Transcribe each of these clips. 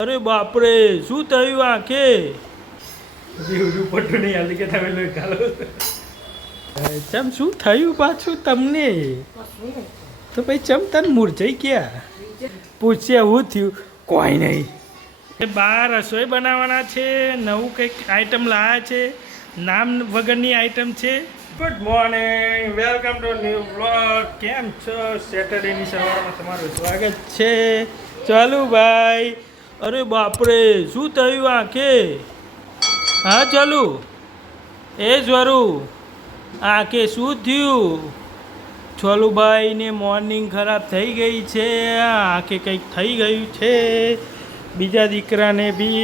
અરે બાપરે શું થયું આંખે પટ્ટું નહીં હાલી કે તમે લોહી ખાલો ચમ શું થયું પાછું તમને તો ભાઈ ચમ તને મૂર્છાઈ ગયા પૂછ્યા હું થયું કોઈ નહીં એ બહાર રસોઈ બનાવવાના છે નવું કંઈક આઈટમ લાવ્યા છે નામ વગરની આઈટમ છે good morning welcome to new vlog કેમ છો સેટરડેની સવારમાં તમારું સ્વાગત છે ચાલુ ભાઈ અરે બાપરે શું થયું આંખે હા ચાલુ એ સ્વરૂપ આંખે શું થયું છોલુભાઈને મોર્નિંગ ખરાબ થઈ ગઈ છે આંખે કંઈક થઈ ગયું છે બીજા દીકરાને બી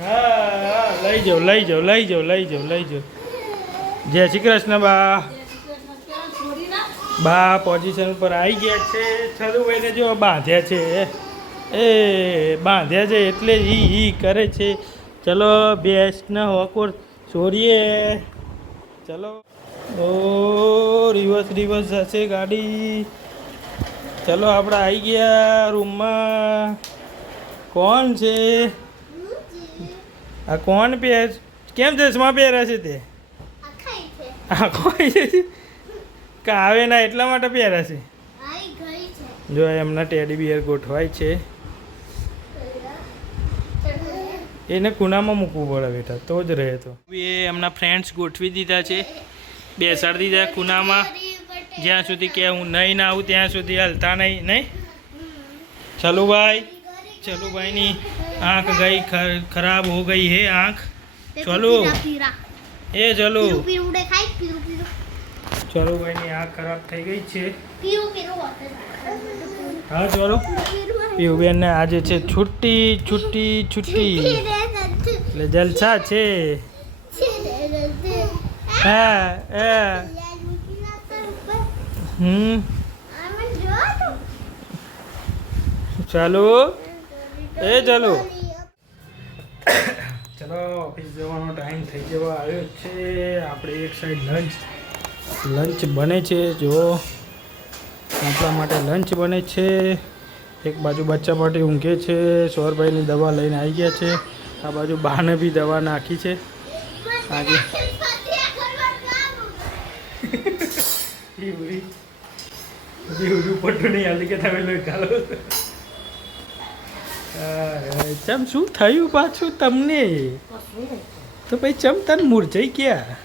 હા લઈ જાઓ લઈ જાઓ લઈ જાઓ લઈ જાઓ લઈ જાઓ જય શ્રી કૃષ્ણ બા પોઝિશન ઉપર આવી ગયા છે છોલુભાઈને જો બાંધ્યા છે એ બાંધ્યા છે એટલે ઈ કરે છે ચલો બેસના હોકોર છોડીએ ચલો ઓ રિવર્સ રિવર્સ જશે ગાડી ચલો આપણે આવી ગયા રૂમમાં કોણ છે આ કોણ પહેર કેમ ચશ્મા પહેરે છે તે આખો કાવે ના એટલા માટે પહેરે છે જો એમના ટેડી બિયર ગોઠવાય છે એને ખૂણામાં મૂકવું પડે બેટા તો જ રહે તો એ એમના ફ્રેન્ડ્સ ગોઠવી દીધા છે બેસાડી દીધા ખૂણામાં જ્યાં સુધી કે હું નહીં ના આવું ત્યાં સુધી હલતા નહીં નહીં ચલુભાઈની આંખ ગઈ ખરાબ હો ગઈ હે આંખ ચલો એ ચલો ચલુભાઈની આંખ ખરાબ થઈ ગઈ છે હા ચલો પીયુબેન ને આજે છે છુટ્ટી છુટ્ટી છુટ્ટી એટલે જલસા છે હા ચાલો એ ચાલો ચલો ઓફિસ જવાનો ટાઈમ થઈ જવા આવ્યો છે આપણે એક સાઈડ લંચ બને છે જો આપણા માટે લંચ બને છે એક બાજુ બચ્ચા પાટી ઊંઘે છે સૌરભાઈની દવા લઈને આવી ગયા છે આ બાજુ બાને બી દવા નાખી છે આજે પટ્ટું નહીં હાલી કે તમે લોહી ખાલો ચમ શું થયું પાછું તમને તો ભાઈ ચમ તને મૂર્છાઈ ગયા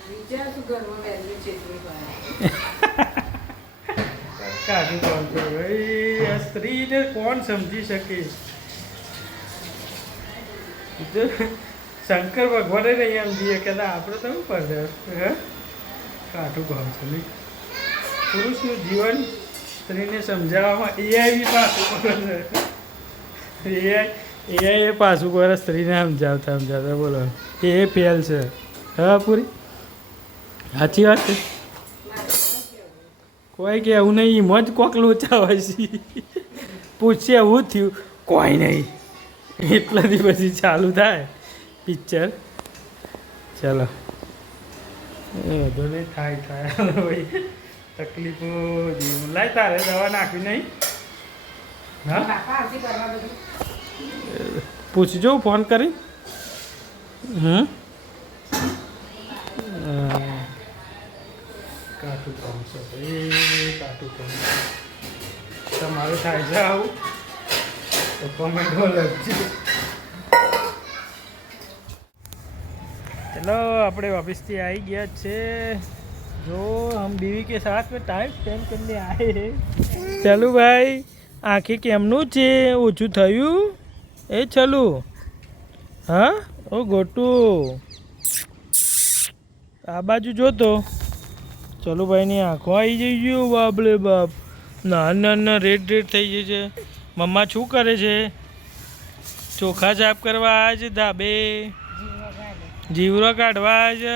કાઢું કોણ છે ભાઈ આ સ્ત્રીને કોણ સમજી શકે શંકર ભગવાને નહીં સમજીએ કે આપણે તો શું પડે હે કાઢું કોણ છે નહીં પુરુષનું જીવન સ્ત્રીને સમજાવવામાં એઆઈ બી પાછું પડે છે એઆઈ પાછું કરે સ્ત્રીને સમજાવતા બોલો એ ફેલ છે હા પૂરી સાચી વાત છે કોઈ કે એવું નહીં મજ કોક લોચા હોય છે પૂછે એવું થયું કોઈ નહીં એટલાથી પછી ચાલુ થાય પિક્ચર ચાલો એ બધો નહીં થાય ભાઈ તકલીફો જીવન લાય તારે દવા નાખવી નહીં હા પૂછજો ફોન કરી કાઠું કામ છે ભાઈ કાઠું કામ તમારું થાય છે આવું તો કોમેન્ટમાં લખજો ચલો આપણે ઓફિસથી આવી ગયા છે जो हम बीवी के साथ में टाइम स्पेंड करने आए हैं चलो भाई आँखें केमનું છે ઓછું થયું એ ચલો હા ઓ ગોટું આ બાજુ જોતો ચલો ભાઈની આંખો આવી જઈ ગયું બાપલે બાપ ના રેડ થઈ ગઈ છે મમ્મા શું કરે છે ચોખા સાફ કરવા આવે છે ધાબે જીવરો કાઢવા આવે છે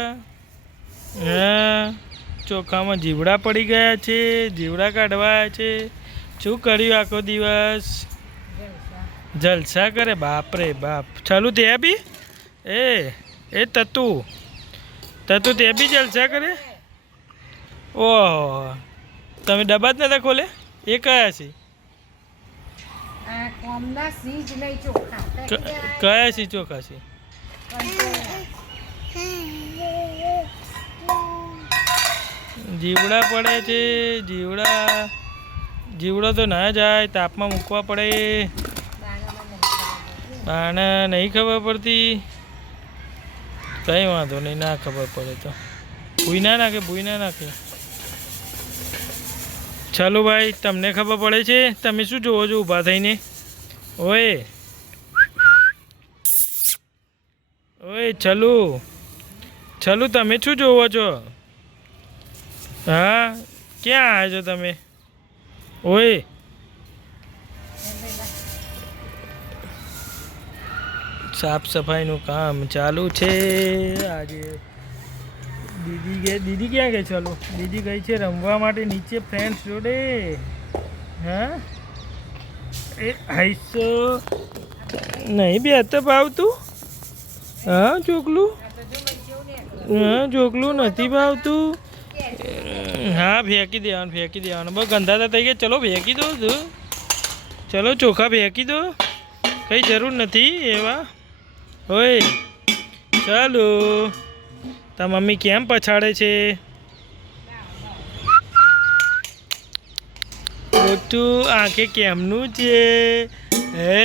હા ચોખામાં જીવડા પડી ગયા છે જીવડા કાઢવા છે શું કર્યું આખો દિવસ જલસા કરે બાપ રે બાપ ચાલુ તે બી એ તતુ તે બી જલસા કરે ઓહો તમે ડબ્બા જ નતા ખોલે એ કયા છે હમણાં સીજ નહીં ચોખ્ખા કયા સી ચોખા છે? જીવડા પડે છે, જીવડો તો ના જાય, તાપમાં મૂકવા પડે. બાણા નહીં ખબર પડતી, કઈ વાંધો નહીં, ના ખબર પડે તો ભૂઈ ના નાખે. ચાલો ભાઈ, તમને ખબર પડે છે? તમે શું જોવો છો ઊભા થઈને? ઓય ચલું તમે શું જોવો છો? હા, ક્યાં આવ્યા છો તમે? ઓય સાફ સફાઈનું કામ ચાલુ છે આજે. દીદી ક્યાં ગઈ? ચાલો, દીદી ગઈ છે રમવા માટે નીચે ફ્રેન્ડ્સ જોડે. હા, એ આઈસો નહીં બે તો ભાવતું. હા ચોકલું નથી ભાવતું. હા, ફેંકી દેવાનું. બસ ગંદા થઈ ગયા. ચલો ફેંકી દો. ચલો ચોખા ફેંકી દો, કંઈ જરૂર નથી એવા. ઓય ચાલો, તા મમ્મી કેમ પછાડે છે? મોટું આંખે કેમનું છે? હે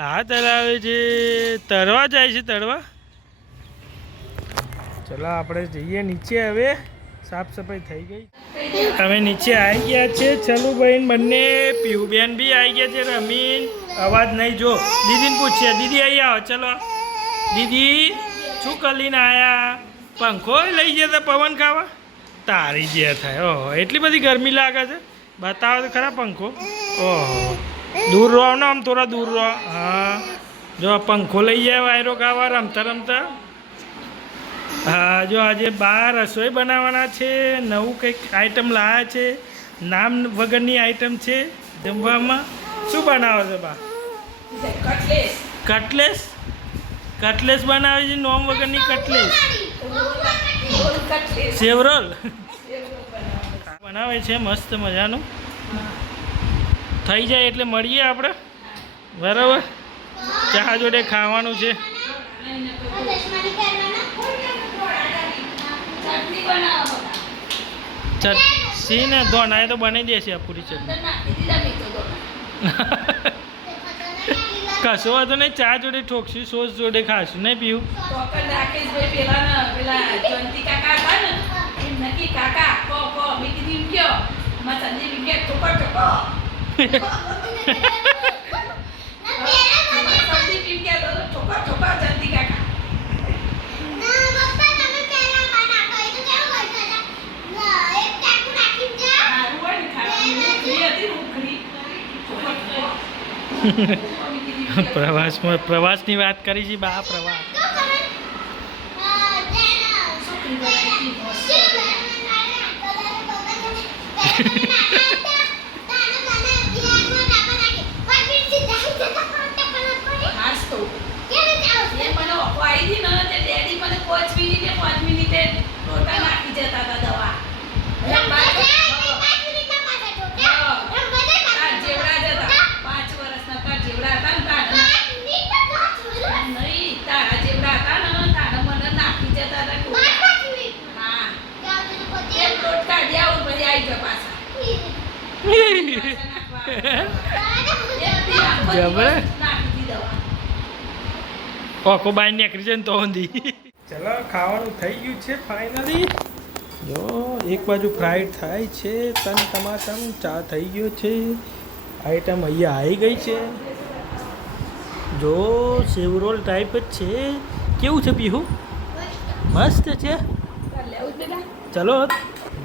હાથ હલાવે છે, તરવા જાય છે. ચલો આપણે જઈએ નીચે. હવે સાફ સફાઈ થઈ ગઈ, અમે નીચે આવી ગયા છે. ચલો બહેન બંને, પીવું બેન બી આવી ગયા છે રમીન. અવાજ નહીં જો. દીદીને પૂછીએ. દીદી અહીં આવો. ચલો દીદી, શું કરીને આયા? પંખો લઈ ગયા પવન ખાવા? તારી જે થાય. ઓહો, એટલી બધી ગરમી લાગે છે? બતાવો તો ખરા પંખો. ઓહો, દૂર રહો ને, આમ થોડા દૂર રહો. હા, જો પંખો લઈ જાય વાયરો ખાવા રમતા. હા, જો આજે બહાર રસોઈ બનાવવાના છે. નવું કંઈક આઈટમ લાવ્યા છે, નામ વગરની આઈટમ છે જમવામાં. શું બનાવો છો બા? કટલેસ બનાવે છે, નોમ વગરની કટલેસ. સેવરોલ બનાવે છે મસ્ત મજાનું. થઈ જાય એટલે મળીએ આપણે, બરાબર? ચા જોડે ખાવાનું છે. ચટણી ને ધોનાએ તો બનાવી દેશે આ પૂરી ચટણી. કશો વાંધો નહીં, ચા જોડે ઠોકશું, સોસ જોડે ખાશું. નહીં પીવું? પ્રવાસની વાત કરી છે બા. પ્રવાસ ઓકો બાઈ નીકળી જાય ને તો ઊંધી. ચલો, ખાવાનું થઈ ગયું છે ફાઇનલી. જો એક બાજુ ફ્રાઈડ થાય છે, તન ટમાટમ ચા થઈ ગયો છે. આઈટમ અહીંયા આવી ગઈ છે. જો સેવરોલ ટાઈપ જ છે. કેવું છે પીહુ? મસ્ત છે. ચલો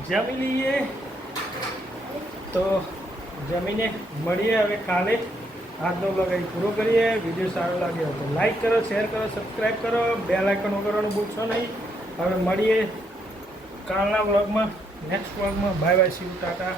જમી લઈએ. તો જમીને મળીએ હવે કાલે. આજનો બ્લોગ અહીં પૂરો કરીએ. વિડીયો સારો લાગ્યો તો લાઈક કરો, શેર કરો, સબસ્ક્રાઈબ કરો, બેલ આઇકન કરવાનું ભૂલશો નહીં. હવે મળીએ કાલના બ્લોગમાં, નેક્સ્ટ બ્લોગમાં. Bye bye, C you, Tata.